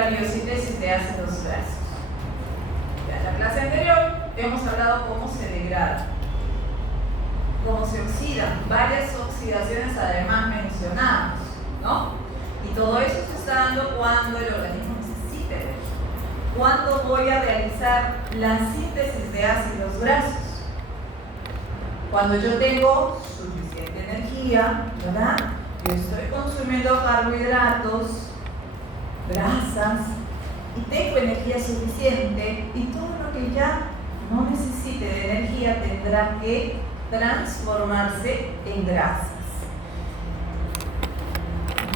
la biosíntesis de ácidos grasos. Ya en la clase anterior hemos hablado cómo se degrada, cómo se oxidan, varias oxidaciones además mencionamos, ¿no? Y todo eso se está dando cuando el organismo necesite energía. ¿Cuándo voy a realizar la síntesis de ácidos grasos? Cuando yo tengo suficiente energía, ¿verdad? Yo estoy consumiendo carbohidratos, grasas, y tengo energía suficiente, y todo lo que ya no necesite de energía tendrá que transformarse en grasas.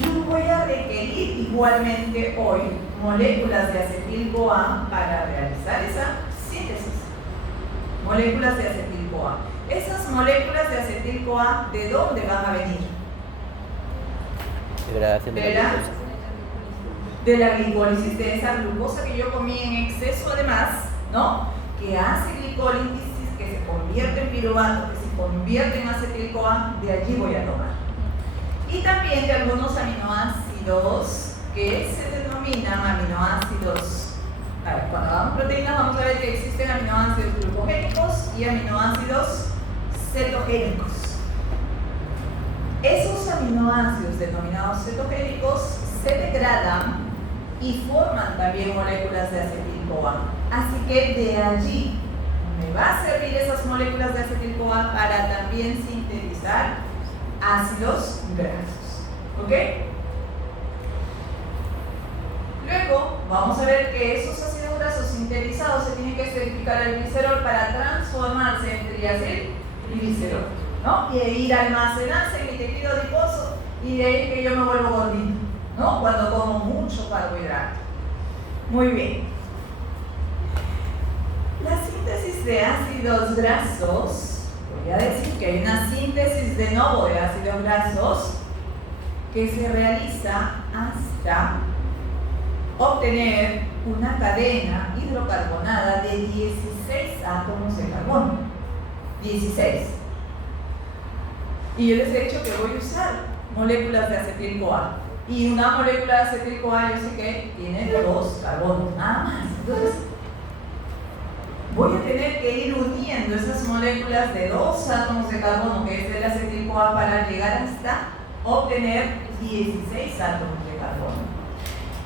Yo voy a requerir igualmente hoy moléculas de acetil-CoA para realizar esa síntesis. Moléculas de acetil-CoA. Esas moléculas de acetil-CoA, ¿de dónde van a venir? De la glicólisis de esa glucosa que yo comí en exceso además, ¿no? Que hace glicólisis, que se convierte en piruvato, que se convierte en acetil-CoA, de allí voy a tomar. Y también de algunos aminoácidos que se denominan aminoácidos. A ver, cuando hagamos proteínas vamos a ver que existen aminoácidos glucogénicos y aminoácidos cetogénicos. Esos aminoácidos denominados cetogénicos se degradan y forman también moléculas de acetil-CoA. Así que de allí me va a servir esas moléculas de acetil-CoA para también sintetizar ácidos grasos. ¿Ok? Luego vamos a ver que esos ácidos grasos sintetizados se tienen que esterificar el glicerol para transformarse en triacil y glicerol, ¿no? Y ir a almacenarse en mi tejido adiposo, y de ahí que yo me vuelvo gordito, ¿no? Cuando como mucho carbohidrato. Muy bien. La síntesis de ácidos grasos, voy a decir que hay una síntesis de nuevo de ácidos grasos que se realiza hasta obtener una cadena hidrocarbonada de 16 átomos de carbono. 16. Y yo les he dicho que voy a usar moléculas de acetil-CoA. Y una molécula de acetil-CoA yo sé que tiene 2 carbonos, nada más. Entonces, voy a tener que ir uniendo esas moléculas de 2 átomos de carbono, que es el acetil-CoA, para llegar hasta obtener 16 átomos de carbono.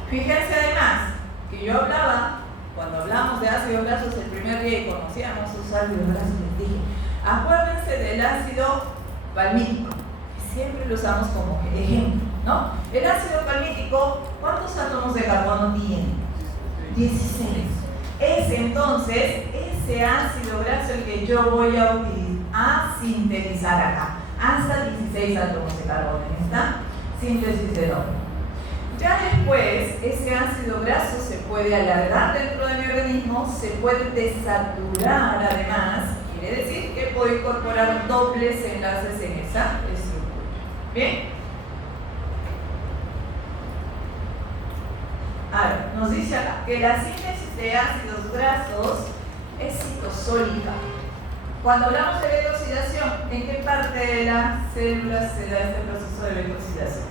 Fíjense además que yo hablaba, cuando hablamos de ácidos grasos el primer día y conocíamos sus ácidos grasos, les dije, acuérdense del ácido palmítico, que siempre lo usamos como ejemplo, ¿no? El ácido palmítico, ¿cuántos átomos de carbono tiene? 16. Es entonces ese ácido graso el que yo voy a sintetizar acá, hasta 16 átomos de carbono en esta síntesis de doble. Ya después, ese ácido graso se puede alargar dentro de mi organismo, se puede desaturar además, quiere decir que puedo incorporar dobles enlaces en esa estructura. ¿Bien? A ver, nos dice acá que la síntesis de ácidos grasos es citosólica. Cuando hablamos de beta-oxidación, ¿en qué parte de la célula se da este proceso de beta-oxidación?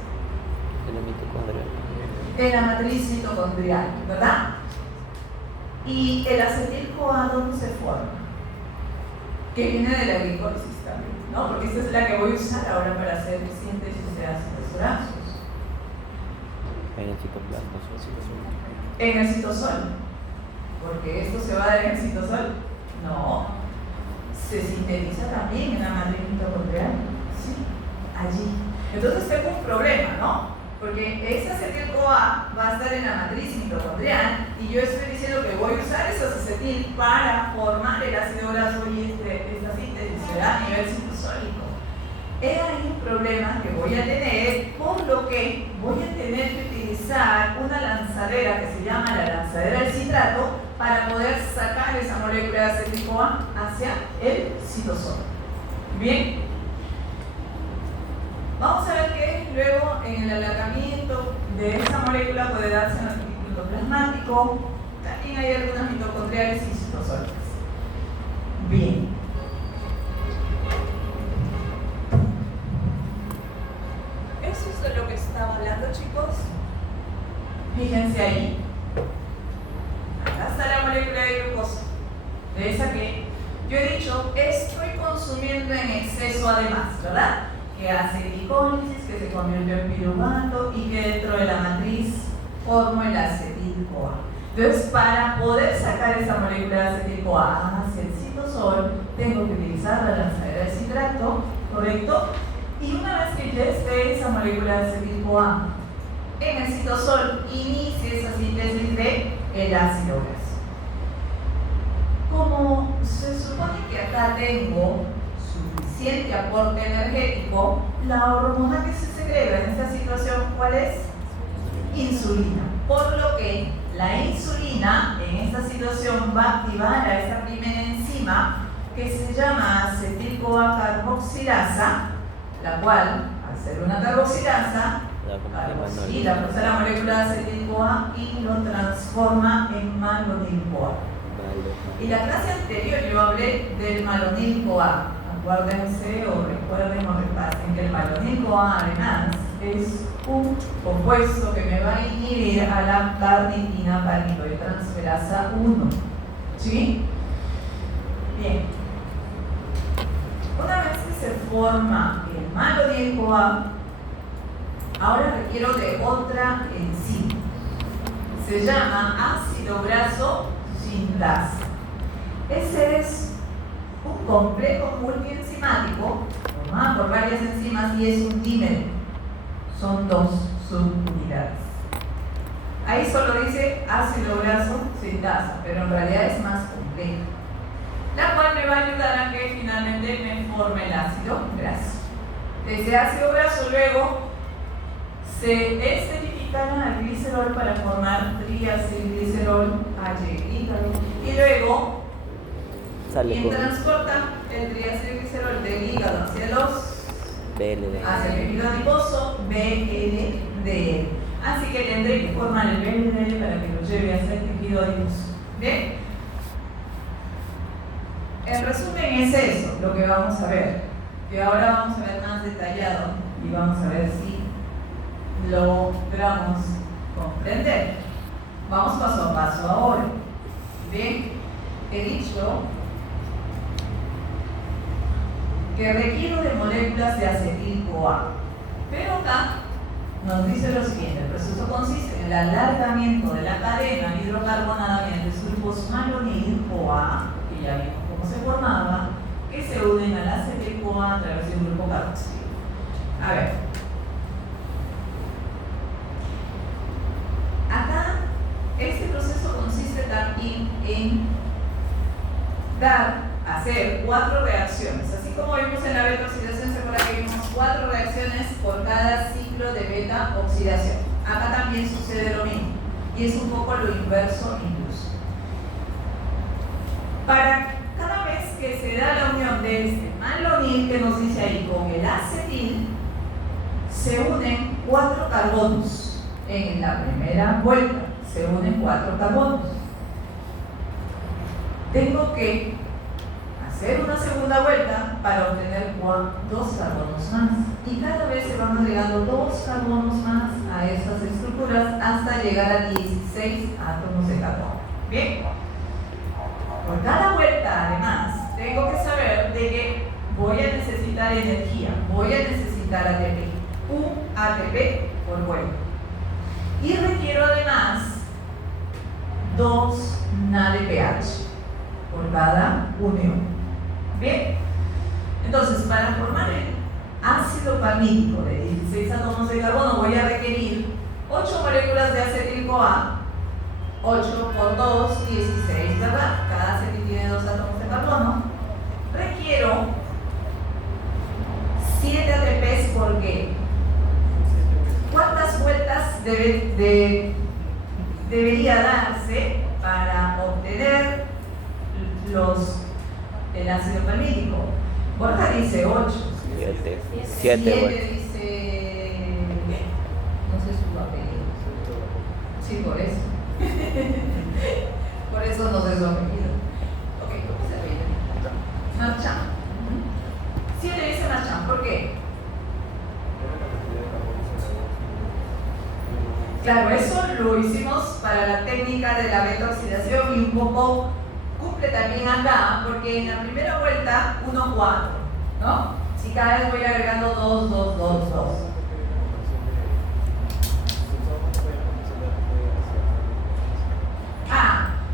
En la mitocondria. En la matriz mitocondrial, ¿verdad? Y el acetil-CoA, ¿dónde se forma? Que viene de la glicólisis también, ¿no? Porque esta es la que voy a usar ahora para hacer síntesis de ácidos grasos. En el citoplasma. En el citosol. Porque esto se va a dar en el citosol. No. Se sintetiza también en la matriz mitocondrial. Sí, allí. Entonces tengo un problema, ¿no? Porque ese acetil-CoA va a estar en la matriz mitocondrial y yo estoy diciendo que voy a usar esos acetil para formar el ácido graso y esta síntesis será a nivel citosólico. He ahí un problema que voy a tener, por lo que voy a tener que utilizar una lanzadera que se llama la lanzadera del citrato para poder sacar esa molécula de acetil-CoA hacia el citosol. Bien. Vamos a ver que luego en el alargamiento de esa molécula puede darse en el reticulito plasmático. También hay algunas mitocondriales y citosólicas. Bien. Eso es de lo que estaba hablando, chicos. Fíjense ahí dicho, estoy consumiendo en exceso además, ¿verdad? Que hace glicólisis, que se convierte en piruvato y que dentro de la matriz formo el acetil-CoA. Entonces, para poder sacar esa molécula de acetil-CoA hacia el citosol, tengo que utilizar la lanzadera de citrato, ¿correcto? Y una vez que ya esté esa molécula de acetil-CoA en el citosol, inicie esa síntesis de el ácido graso. Como se supone que acá tengo suficiente aporte energético, la hormona que se segrega en esta situación, ¿cuál es? Insulina. Por lo que la insulina en esta situación va a activar a esta primera enzima que se llama acetil-CoA carboxilasa, la cual, al ser una carboxilasa, carboxila, procesa la molécula de acetil-CoA y lo transforma en malonil-CoA. Y la clase anterior yo hablé del malonil-CoA. Acuérdense o recuerden o repasen que el malonil-CoA además es un compuesto que me va a inhibir a la carnitina palmitoyltransferasa 1. ¿Sí? Bien. Una vez que se forma el malonil-CoA, ahora requiero de otra enzima. Se llama ácido graso sintasa. Ese es un complejo multienzimático formado por varias enzimas y es un dímero. Son dos subunidades. Ahí solo dice ácido graso sintasa, pero en realidad es más complejo, la cual me va a ayudar a que finalmente me forme el ácido graso. De ese ácido graso luego se esterificará al glicerol para formar triacilglicerol y luego quien transporta el triacilglicerol del hígado hacia hacia el tejido adiposo, BLDL. Así que tendré que formar el BLDL para que lo lleve hacia el tejido adiposo. ¿Bien? En resumen es eso lo que vamos a ver, que ahora vamos a ver más detallado y vamos a ver si logramos comprender. Vamos paso a paso ahora. Bien, he dicho que requiero de moléculas de acetil-CoA, pero acá nos dice lo siguiente: el proceso consiste en el alargamiento de la cadena hidrocarbonada mediante grupos malonil-CoA, que ya vimos cómo se formaba, que se unen al acetil-CoA a través de un grupo carboxílico. A ver, acá este proceso consiste también en hacer 4 reacciones. Así como vimos en la beta-oxidación, se acuerda que vimos 4 reacciones por cada ciclo de beta-oxidación. Acá también sucede lo mismo, y es un poco lo inverso incluso. Para cada vez que se da la unión de este malonil que nos dice ahí con el acetil, se unen 4 carbonos. En la primera vuelta se unen 4 carbonos. Tengo que hacer una segunda vuelta para obtener 2 carbonos más. Y cada vez se van agregando 2 carbonos más a estas estructuras hasta llegar a 16 átomos de carbono. Bien. Por cada vuelta, además, tengo que saber de que voy a necesitar energía, voy a necesitar ATP. Un ATP por vuelta. Y requiero además 2 NADPH por cada unión. Bien, entonces para formar el ácido palmítico de 16 átomos de carbono voy a requerir 8 moléculas de acetil-CoA, 8 por 2, 16, ¿verdad? Cada acetil tiene 2 átomos de carbono. Requiero 7 ATPs porque ¿cuántas vueltas debería darse para obtener el ácido palmítico? Borja dice 8. 7 dice... no sé su apellido. Sí, por eso. Por eso no sé su apellido. Ok, ¿cómo se apellida? Marchand. 7 dice Marchand. ¿Por qué? Claro, eso lo hicimos para la técnica de la beta-oxidación y un poco cumple también acá, porque en la primera vuelta 1, 4, ¿no? Si cada vez voy agregando 2, 2, 2, 2.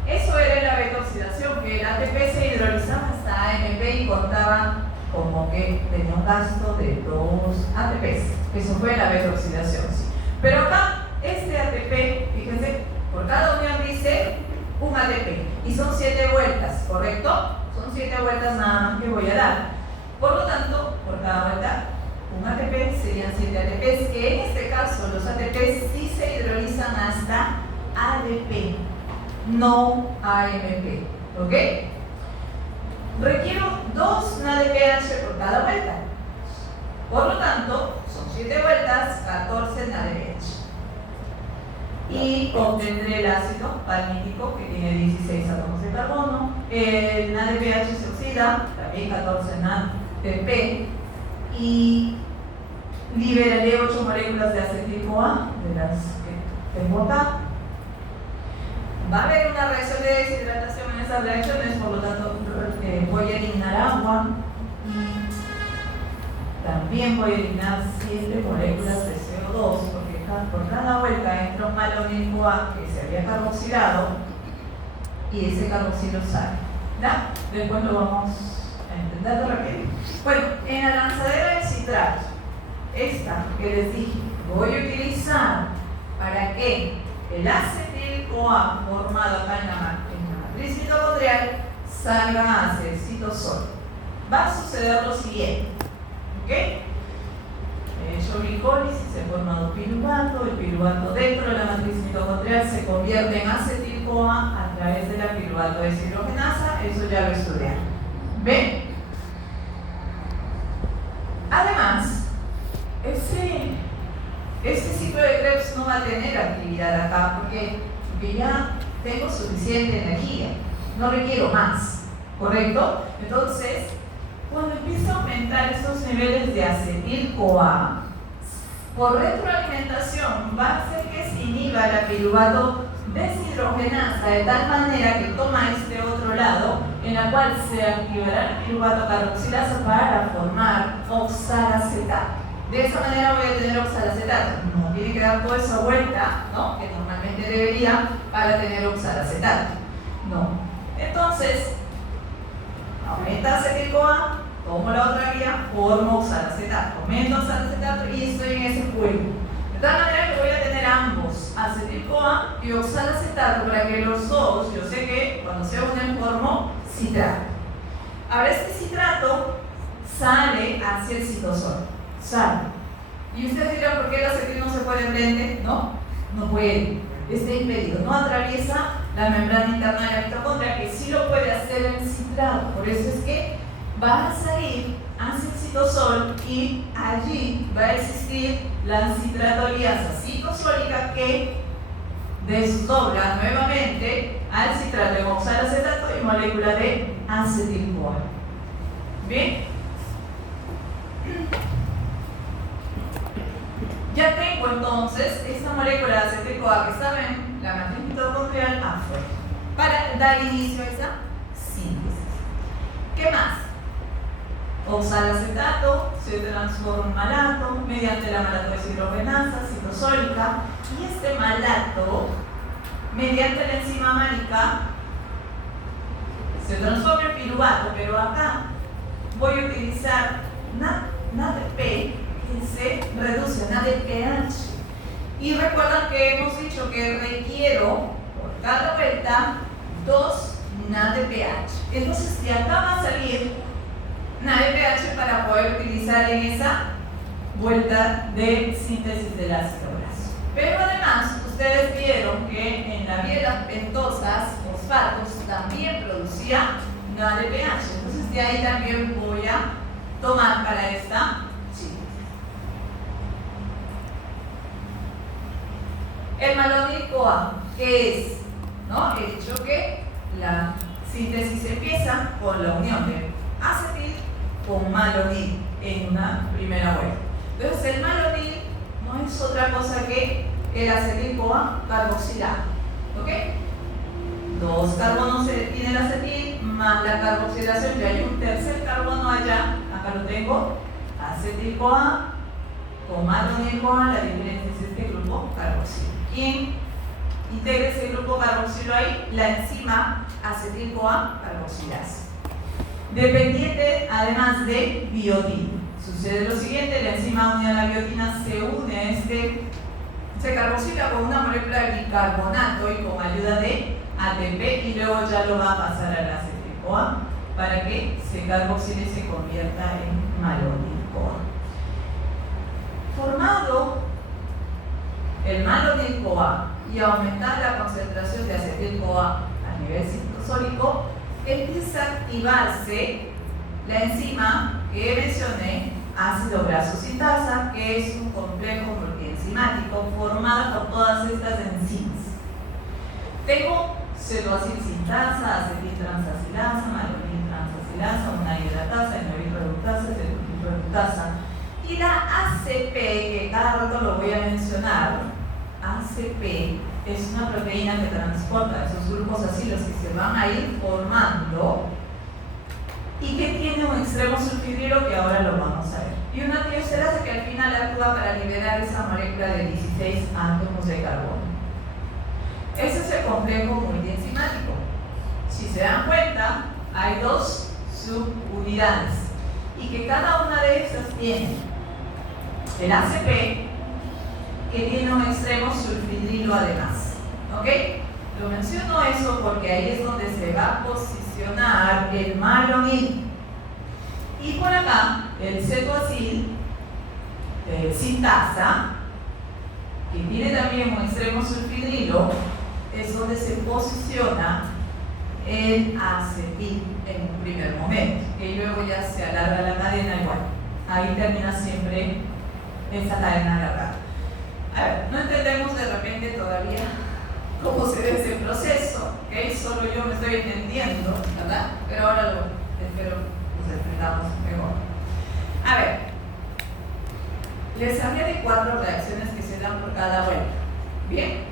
Eso era la beta oxidación, que el ATP se hidrolizaba hasta AMP y contaba como que tenía un gasto de 2 ATPs. Eso fue la beta oxidación, sí. Pero acá, este ATP, fíjense, por cada unión dice un ATP. Y son 7 vueltas, ¿correcto? Son 7 vueltas nada más que voy a dar. Por lo tanto, por cada vuelta, un ATP serían 7 ATPs, que en este caso los ATPs sí se hidrolizan hasta ADP, no AMP, ¿ok? Requiero 2 NADPH por cada vuelta. Por lo tanto, son 7 vueltas, 14 NADPH. Y obtendré el ácido palmítico, que tiene 16 átomos de carbono. El NADPH se oxida, también 14 NADP. Y liberaré 8 moléculas de acetil-CoA, de las que tengo acá. Va a haber una reacción de deshidratación en esas reacciones, por lo tanto voy a eliminar agua y también voy a eliminar 7 moléculas de CO2, porque por cada vuelta entra un malonil-CoA que se había carboxilado y ese carboxilo sale. ¿Ya? Después lo vamos a entender rápido. Bueno, en la lanzadera de citrato, esta que les dije, voy a utilizar para que el acetil-CoA formado acá en la matriz mitocondrial salga hacia el citosol. Va a suceder lo siguiente, ¿ok? He hecho glicólisis, se ha formado piruvato, el piruvato dentro de la matriz mitocondrial se convierte en acetil-CoA a través de la piruvato deshidrogenasa, eso ya lo estudiaron. ¿Ven? Además, este ciclo de Krebs no va a tener actividad acá porque ya tengo suficiente energía, no requiero más, ¿correcto? Entonces, cuando empieza a aumentar estos niveles de acetil-CoA, por retroalimentación va a hacer que se inhiba la piruvato deshidrogenasa de tal manera que toma este otro lado, en la cual se activará la piruvato carboxilasa para formar oxalacetato. De esa manera voy a tener oxalacetato. No tiene que dar toda esa vuelta, ¿no?, que normalmente debería para tener oxalacetato. No. Entonces, aumenta acetil-CoA, tomo la otra vía, formo oxalacetato. Aumento oxalacetato y estoy en ese juego. De tal manera que voy a tener ambos, acetil-CoA y oxalacetato, para que los dos, yo sé que cuando se unen formo citrato. Ahora este citrato sale hacia el citosol. Sale. Y ustedes dirán, ¿por qué el acetil no se puede prender? No, no puede. Está impedido. No atraviesa la membrana interna de la mitocondria, que sí lo puede hacer el citrato. Por eso es que va a salir hacia el citosol y allí va a existir la citratoliasa citosólica que desdobla nuevamente al citrato en oxalacetato y molécula de acetil-CoA. ¿Bien? Ya tengo entonces esta molécula de acetil-CoA que estaba en la matriz mitocondrial afuera para dar inicio a esa síntesis. ¿Qué más? Oxalacetato se transforma en malato mediante la malato deshidrogenasa citosólica, y este malato, mediante la enzima málica, se transforma en piruvato, pero acá voy a utilizar NADP, que se reduce a NADPH. Y recuerdan que hemos dicho que requiero por cada vuelta 2 NADPH. Entonces de acá va a salir NADPH para poder utilizar en esa vuelta de síntesis del ácido graso. Pero además, ustedes vieron que en la vía de las pentosas, fosfatos, también producía NADPH. Entonces de ahí también voy a tomar para esta síntesis. El malonil-CoA, ¿qué es? ¿No? He dicho que la síntesis empieza con la unión de acetil con malonil en una primera vuelta. Entonces el malonil no es otra cosa que el acetil-CoA carboxilado, ¿ok? 2 carbonos tiene el acetil, más la carboxilación, ya hay un tercer carbono allá, acá lo tengo, acetil-CoA con malonil-CoA, la diferencia es este grupo carboxilo. ¿Quién integra ese grupo carboxilo ahí? La enzima acetil-CoA carboxilasa, dependiente además de biotina. Sucede lo siguiente, la enzima unida a la biotina se une a se carboxila con una molécula de bicarbonato y con ayuda de ATP, y luego ya lo va a pasar al acetil-CoA para que se carboxile y se convierta en malonil-CoA. Formado el malonil-CoA y aumentar la concentración de acetil-CoA a nivel citosólico, empieza a activarse la enzima que mencioné, ácido graso sintasa, que es un complejo multienzimático formado por todas estas enzimas. Tengo cetoacil sintasa, acetiltransacilasa, malonil-transacilasa, una hidratasa, enovirreductasa, cetilreductasa, y la ACP, que cada rato lo voy a mencionar. ACP es una proteína que transporta esos grupos acilos que se van a ir formando y que tiene un extremo sulfhidrilo que ahora lo vamos a ver, y una tiosterasa que al final actúa para liberar esa molécula de 16 átomos de carbono. Ese es el complejo multienzimático. Si se dan cuenta, hay dos subunidades y que cada una de esas tiene el ACP, que tiene un extremo sulfhidrilo además. ¿Ok? Lo menciono eso porque ahí es donde se va a posicionar el malonil. Y por acá, el cetoacil sintasa, que tiene también un extremo sulfhidrilo, es donde se posiciona el acetil en un primer momento, que luego ya se alarga la cadena igual. Ahí termina siempre esa cadena alargada. A ver, no entendemos de repente todavía cómo se ve ese proceso, ¿ok? Solo yo me estoy entendiendo, ¿verdad? Pero ahora espero nos entendamos mejor. A ver, les hablé de 4 reacciones que se dan por cada vuelta. Bien,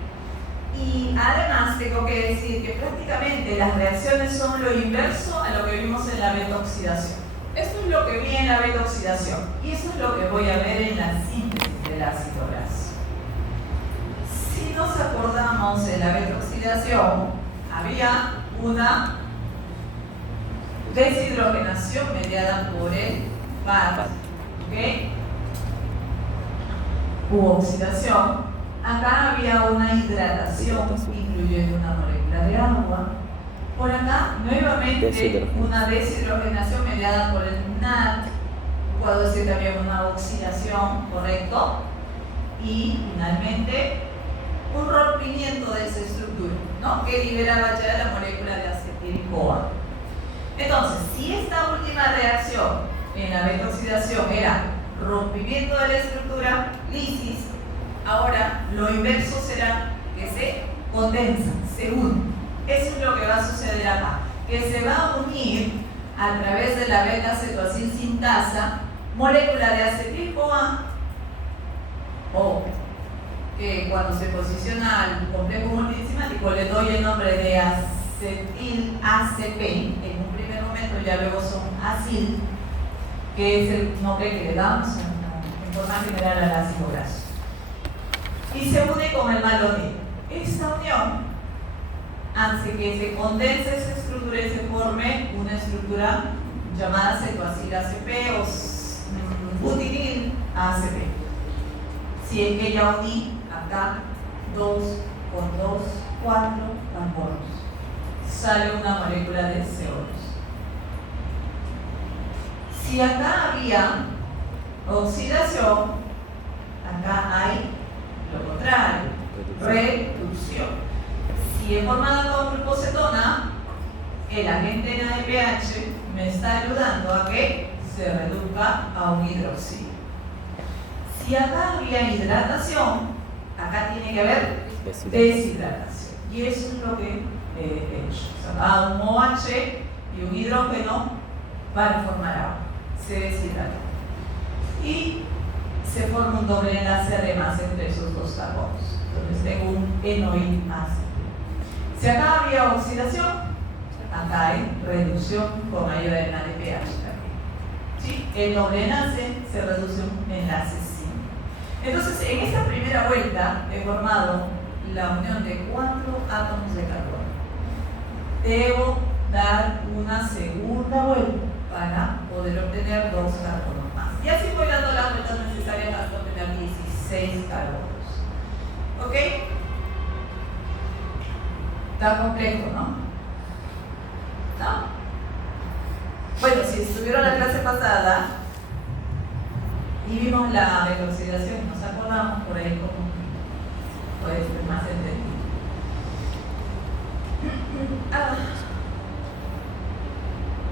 y además tengo que decir que prácticamente las reacciones son lo inverso a lo que vimos en la beta-oxidación. Esto es lo que vi en la beta-oxidación y eso es lo que voy a ver en la síntesis del ácido graso. Si nos acordamos, en la beta-oxidación había una deshidrogenación mediada por el VAR, ¿ok? Hubo oxidación. Acá había una hidratación, incluyendo una molécula de agua. Por acá, nuevamente, una deshidrogenación mediada por el NAD. Puedo decir también una oxidación, ¿correcto? Y finalmente, un rompimiento de esa estructura, ¿no? Que liberaba ya la molécula de acetil-CoA. Entonces, si esta última reacción en la beta-oxidación era rompimiento de la estructura, lisis, ahora lo inverso será que se condensa, se une. Eso es lo que va a suceder acá, que se va a unir a través de la beta-cetoacil sintasa, molécula de acetil-CoA, o que cuando se posiciona al complejo multienzimático le doy el nombre de acetil-ACP en un primer momento, ya luego son acil, que es el nombre que le damos en forma general al ácido graso, y se une con el malonil. Esta unión hace que se condense esa estructura y se forme una estructura llamada cetoacil ACP o butinil ACP. Si es que ya uní acá 2 con 2, 4 carbonos, sale una molécula de CO2. Si acá había oxidación, acá hay lo contrario, reducción. Si he formado con glucocetona, el agente NADPH me está ayudando a que se reduzca a un hidroxilo. Si acá había hidratación, acá tiene que haber deshidratación. Y eso es lo que he hecho. Saca un OH y un hidrógeno para formar agua. Se deshidrata. Y se forma un doble enlace además entre esos dos carbonos. Entonces tengo un enoil ácido. Si acá había oxidación, acá hay reducción con ayuda del NADPH también. ¿Sí? El doble enlace se reduce un enlace simple. Entonces, en esta primera vuelta he formado la unión de 4 átomos de carbono. Debo dar una segunda vuelta para poder obtener 2 carbonos más. Y así voy dando las vueltas necesarias hasta obtener 16 carbonos. ¿Ok? Está complejo, ¿no? ¿No? Bueno, si estuvieron la clase pasada y vimos la deoxidación, nos acordamos por ahí cómo puede ser más entendido.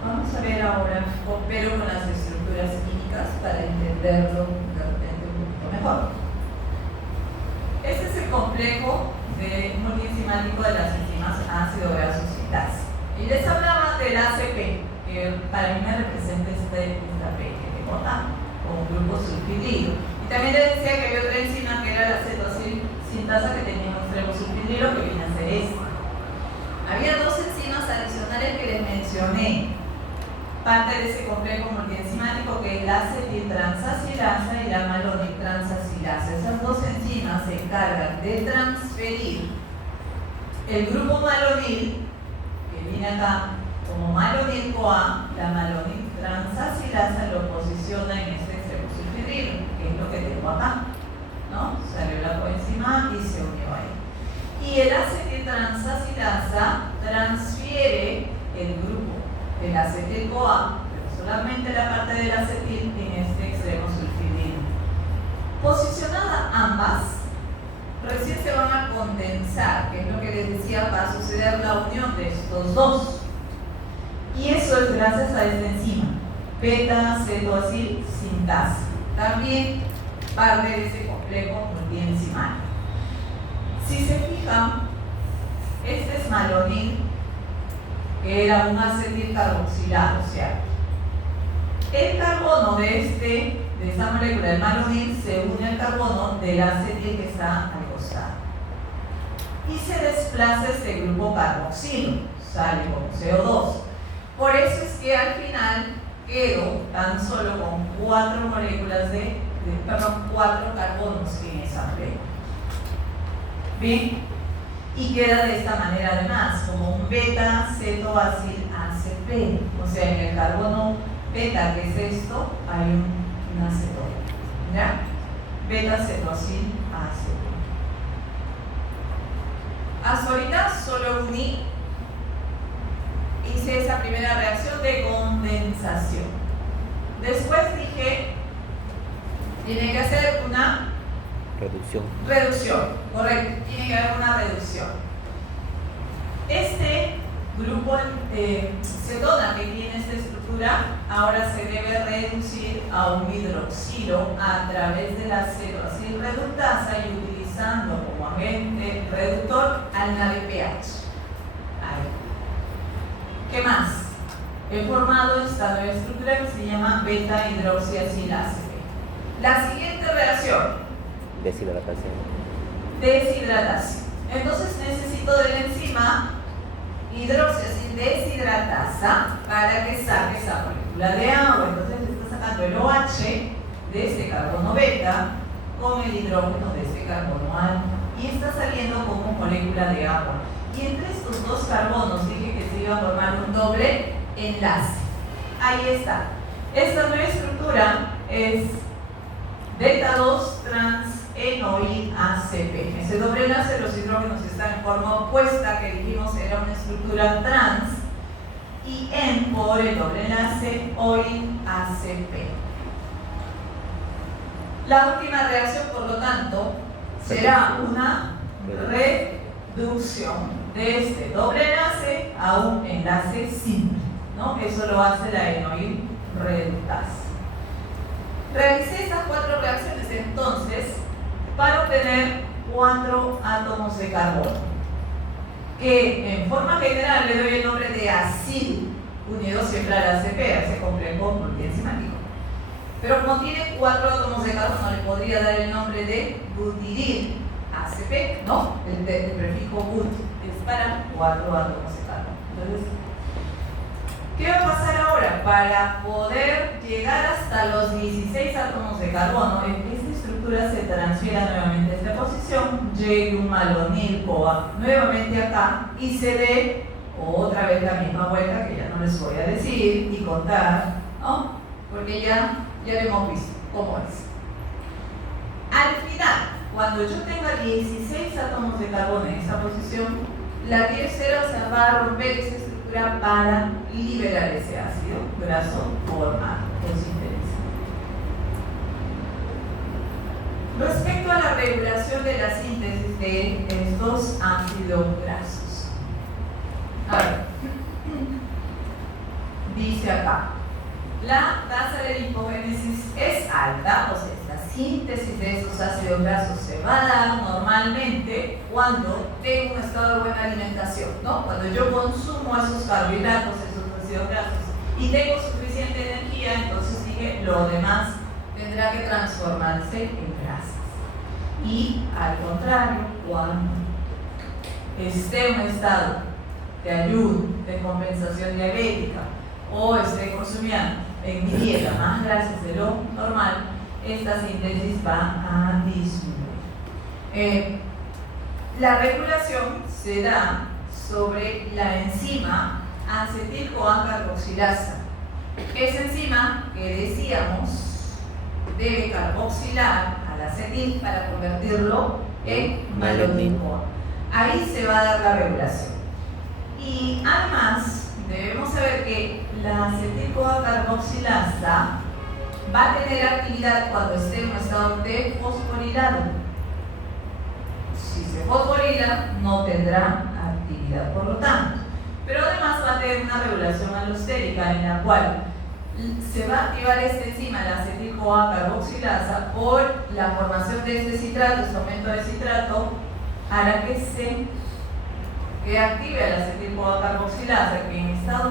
Vamos a ver ahora, opero con las estructuras químicas para entenderlo de repente un poquito mejor. Este es el complejo multienzimático de las enzimas ácido graso sintasa. Y les hablaba del ACP, que para mí me representa esta P que tengo acá, como grupo sulfidrilo. Y también les decía que había otra enzima que era la cetoacidil sintasa que tenía un extremo sulfidrilo que viene a ser esta. Había 2 enzimas adicionales que les mencioné, parte de ese complejo multienzimático, que es la acetiltransasilasa y la maloniltransasilasa. Esas 2 enzimas se encargan de transferir el grupo malonil, que viene acá como malonil-CoA, la maloniltransasilasa lo posiciona en este extremo sulfidrilo, que es lo que tengo acá, ¿no? Salió la coenzima y se unió ahí. Y el acetiltransasilasa transfiere el grupo del acetil-CoA, pero solamente la parte del acetil en este extremo sulfidrilo. Posicionadas ambas, recién se van a condensar, que es lo que les decía, va a suceder la unión de estos 2. Y eso es gracias a esta enzima, beta-cetoacil sintasa, también parte de ese complejo multienzimático. Si se fijan, este es malonil, que era un acetil carboxilado, o sea, el carbono de esta molécula del malonil se une al carbono del acetil que está al costado. Y se desplaza este grupo carboxilo, sale como CO2. Por eso es que al final quedo tan solo con 4 moléculas 4 carbonos en esa molécula. ¿Bien? Y queda de esta manera además, como un beta-cetoacil ACP. O sea, en el carbono beta, que es esto, hay una cetona. ¿Ya? Beta-cetoacil ACP. Hasta ahorita solo hice esa primera reacción de condensación. Después dije, tiene que hacer una reducción, correcto, tiene que haber una reducción. Este grupo cetona que tiene esta estructura ahora se debe reducir a un hidroxilo a través de la cetoacil reductasa y utilizando como agente reductor al NADPH. ¿Qué más? He formado esta nueva estructura que se llama beta-hidroxiacilasa. La siguiente reacción, deshidratación. Entonces necesito de la enzima hidroxiacil deshidratasa para que saque esa molécula de agua. Entonces está sacando el OH de este carbono beta con el hidrógeno de este carbono alfa y está saliendo como molécula de agua. Y entre estos 2 carbonos dije que se iba a formar un doble enlace. Ahí está. Esta nueva estructura es beta-2 trans-enoil ACP. Ese doble enlace, los hidrógenos están en forma opuesta, que dijimos era una estructura trans, y en por el doble enlace oil ACP. La última reacción, por lo tanto, será una reducción de este doble enlace a un enlace simple, ¿no? Eso lo hace la enoil reductasa. Realicé estas 4 reacciones entonces para obtener 4 átomos de carbono, que en forma general le doy el nombre de acil, unido siempre al ACP, a ese complejo multienzimático. Pero como tiene 4 átomos de carbono, le podría dar el nombre de butiril ACP, ¿no? El prefijo but es para 4 átomos de carbono. Entonces, ¿Qué va a pasar ahora? Para poder llegar hasta los 16 átomos de carbono, esta estructura se transfiera nuevamente a esta posición, llegue un malonil CoA nuevamente acá y se dé otra vez la misma vuelta que ya no les voy a decir y contar, ¿no? Porque ya lo hemos visto cómo es. Al final, cuando yo tenga 16 átomos de carbono en esa posición, la tercera se va a romper esa estructura para liberar ese ácido graso formado o sintetizado. Respecto a la regulación de la síntesis de estos ácidos grasos. A ver, dice acá, la tasa de lipogénesis es alta, o sea, la síntesis de esos ácidos grasos se va a dar normalmente cuando tengo un estado de buena alimentación, ¿no? Cuando yo consumo esos carbohidratos, esos ácidos grasos y tengo suficiente energía, entonces dije, lo demás tendrá que transformarse en grasas. Y al contrario, cuando esté en un estado de ayuno, de compensación diabética, o esté consumiendo en mi dieta más grasas de lo normal, esta síntesis va a disminuir. La regulación se da sobre la enzima acetil-CoA carboxilasa. Esa enzima que decíamos debe carboxilar al acetil para convertirlo en malonil-CoA. Ahí se va a dar la regulación. Y además debemos saber que la acetil-CoA carboxilasa va a tener actividad cuando esté en un estado de fosforilado. Si se fosforila, no tendrá actividad, por lo tanto. Pero además va a tener una regulación alostérica en la cual se va a activar esta enzima, la acetil-CoA carboxilasa, por la formación de este citrato, este aumento de citrato, hará que active a la acetil-CoA carboxilasa, que en estado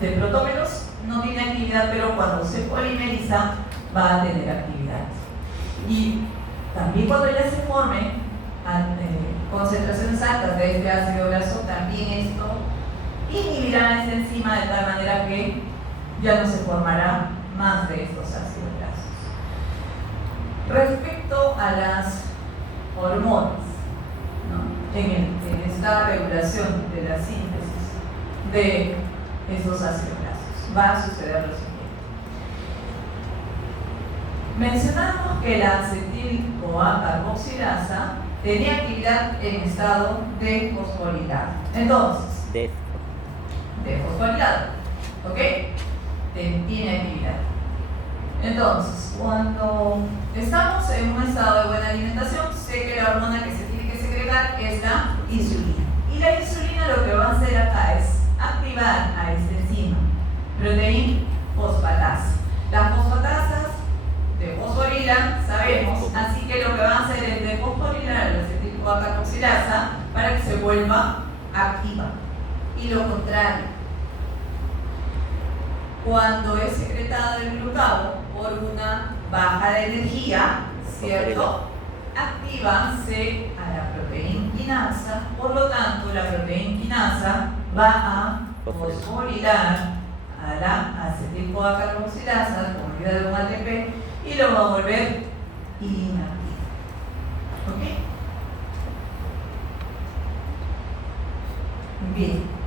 de protómeros no tiene actividad, pero cuando se polimeriza va a tener actividad. Y también cuando ya se forme concentraciones altas de este ácido graso, también esto inhibirá esta enzima de tal manera que ya no se formará más de estos ácidos grasos. Respecto a las hormonas, ¿no? en esta regulación de la síntesis de esos ácidos grasos, va a suceder lo siguiente. Mencionamos que la acetil-CoA carboxilasa tenía actividad en estado de fosforilado. Entonces, de fosforilado, ¿ok? Tiene actividad. Entonces, cuando estamos en un estado de buena alimentación, sé que la hormona que se tiene que secretar es la insulina. Y la insulina lo que va a hacer acá es activar a esta enzima, proteína fosfatasa. Las fosfatasas desfosforilan, sabemos, así que lo que va a hacer es desfosforilar la acetil-CoA carboxilasa para que se vuelva activa. Y lo contrario, cuando es secretado el glucagón por una baja de energía, ¿cierto? Actívanse a la proteína quinasa, por lo tanto la proteína quinasa va a fosforilar a la acetil-CoA carboxilasa con ayuda de un ATP y lo va a volver inactivo. ¿Ok? Bien.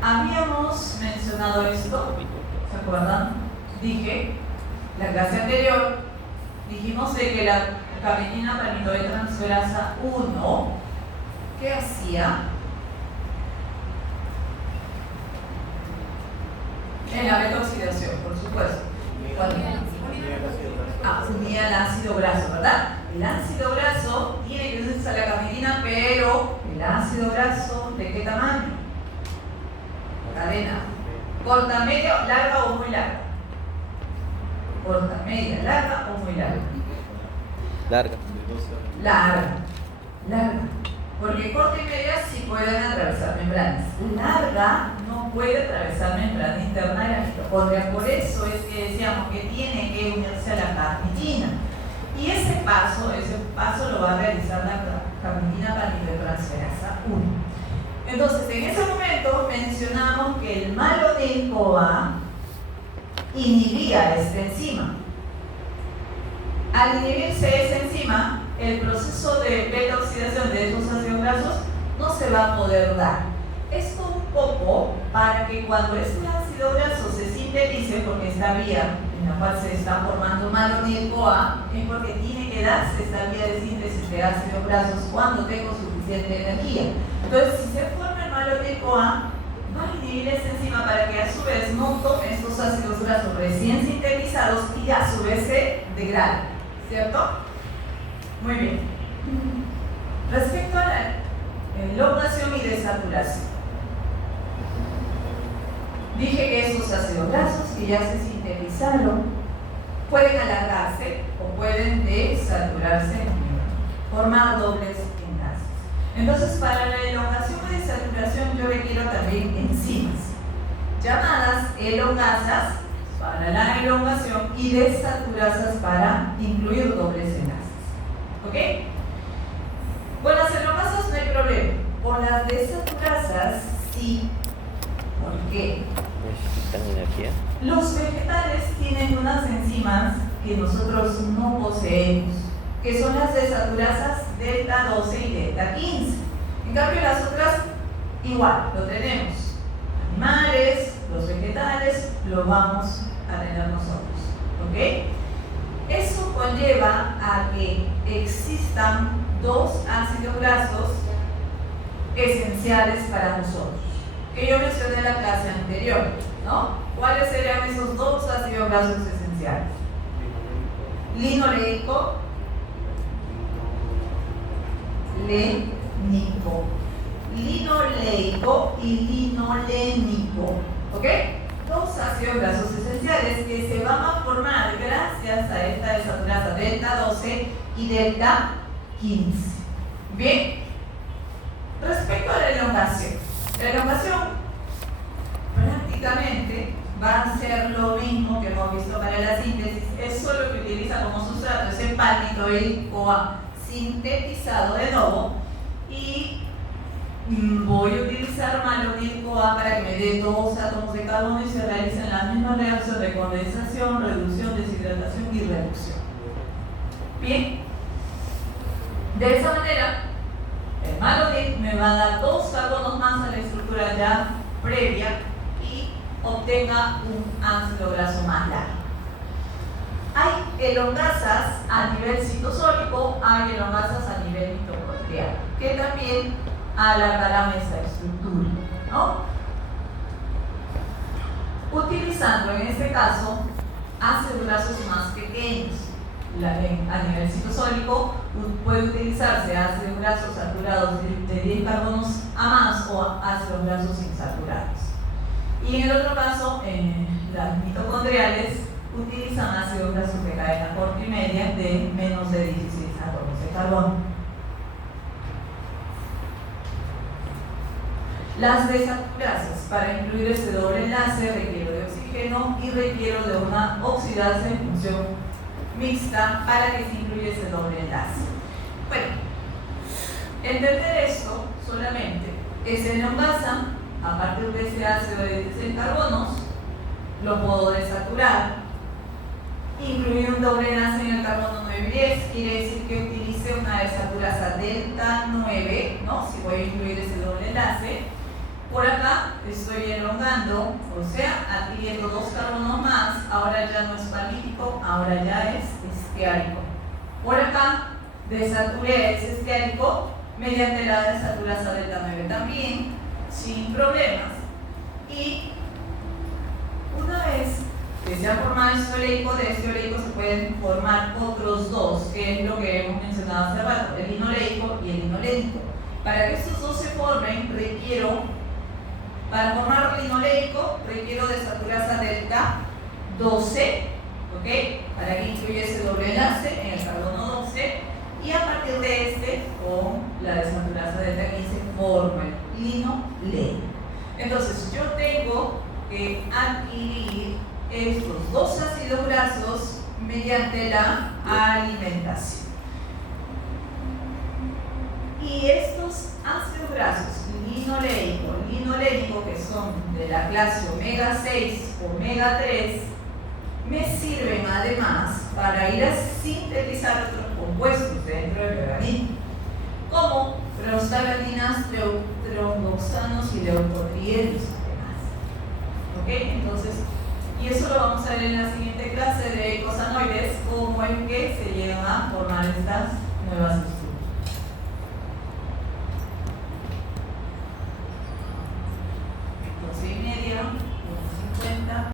Habíamos mencionado esto, ¿se acuerdan? Dije, la clase anterior, dijimos de que la carnitina palmitoitransferasa 1, ¿qué hacía? En la beta-oxidación, por supuesto. Unía el ácido graso, ¿verdad? El ácido graso tiene que unirse a la carnitina, pero el ácido graso, ¿de qué tamaño? Cadena. Corta, media, larga o muy larga. Corta, media, larga o muy larga. Larga. Larga. Porque corta y media sí pueden atravesar membranas. Larga no puede atravesar membrana interna de la mitocondria. Por eso es que decíamos que tiene que unirse a la carnitina. Y ese paso lo va a realizar la carnitina palmitoitransferasa 1. Entonces, en ese momento mencionamos que el malonil-CoA inhibía esta enzima. Al inhibirse esa enzima, el proceso de beta-oxidación de esos ácidos grasos no se va a poder dar. Esto un poco para que cuando este ácido graso se sintetice, porque esta vía en la cual se está formando malonil-CoA es porque tiene que darse esta vía de síntesis de ácidos grasos cuando tengo suficiente energía. Entonces, si se forma el malonil-CoA, va a inhibir esta enzima para que a su vez no tome estos ácidos grasos recién sintetizados y a su vez se degrade, ¿cierto? Muy bien. Respecto a la elongación y desaturación, dije que estos ácidos grasos que ya se sintetizaron pueden alargarse o pueden desaturarse, formar dobles enlaces. Entonces, para la elongación y desaturación yo requiero también enzimas llamadas elongasas para la elongación y desaturasas para incluir dobles enlaces. ¿Ok? Con las elongasas no hay problema. Con las desaturasas sí. ¿Por qué? ¿Necesitan energía? Los vegetales tienen unas enzimas que nosotros no poseemos, que son las desaturasas delta 12 y delta 15. En cambio, las otras igual, lo tenemos. Animales, los vegetales, lo vamos a tener nosotros. ¿Ok? Eso conlleva a que existan dos ácidos grasos esenciales para nosotros, que yo mencioné en la clase anterior, ¿no? ¿Cuáles serían esos dos ácidos grasos esenciales? Linoleico, linoleico y linolénico, ¿ok? Dos ácidos grasos esenciales que se van a formar gracias a esta desaturasa delta 12 y delta 15. Bien, respecto a la elongación prácticamente va a ser lo mismo que hemos visto para la síntesis, es solo que utiliza como sustrato ese palmitoil-CoA sintetizado de nuevo y voy a utilizar malonil-CoA para que me dé dos átomos de carbono y se realicen las mismas reacciones de condensación, reducción, deshidratación y reducción. Bien, de esa manera el malonil me va a dar dos carbonos más a la estructura ya previa y obtenga un ácido graso más largo. Hay elongasas a nivel citosólico, hay elongasas a nivel mitocondrial, que también alargarán esa estructura, ¿no? Utilizando en este caso ácidos grasos más pequeños. A nivel citosólico puede utilizarse ácidos grasos saturados de 10 carbonos a más o ácidos grasos insaturados. Y en el otro caso, en las mitocondriales, utilizan ácidos grasos de cadena corta y media de menos de 16 átomos de carbono. Las desaturasas, para incluir este doble enlace, requiero de oxígeno y requiero de una oxidasa en función mixta para que se incluya ese doble enlace. Bueno, entender esto solamente es en elongasa a partir de ese ácido de 16 carbonos, lo puedo desaturar, incluir un doble enlace en el carbono 9 y 10, quiere decir que utilice una desaturasa delta 9, ¿no? Si voy a incluir ese doble enlace. Por acá estoy elongando, o sea, adquiriendo dos carbonos más, ahora ya no es palmítico, ahora ya es esteárico. Por acá desaturé ese esteárico mediante la desaturasa delta 9 también, sin problemas. Y una vez que se ha formado el oleico, de este oleico se pueden formar otros dos, que es lo que hemos mencionado hace rato, el linoleico y el linolénico. Para que estos dos se formen, para formar linoleico, requiero desaturasa delta 12, ¿ok? Para que incluya ese doble enlace en el carbono 12, y a partir de este, con la desaturasa delta 15, formo el linolénico. Entonces, yo tengo que adquirir estos dos ácidos grasos mediante la alimentación. Y Y estos ácidos grasos linolénico, que son de la clase omega 6, omega 3, me sirven además para ir a sintetizar otros compuestos dentro del organismo, como prostaglandinas, tromboxanos y leucotrienos además. ¿Ok? Entonces, y eso lo vamos a ver en la siguiente clase de eicosanoides, cómo es que se llegan a formar estas nuevas sustancias.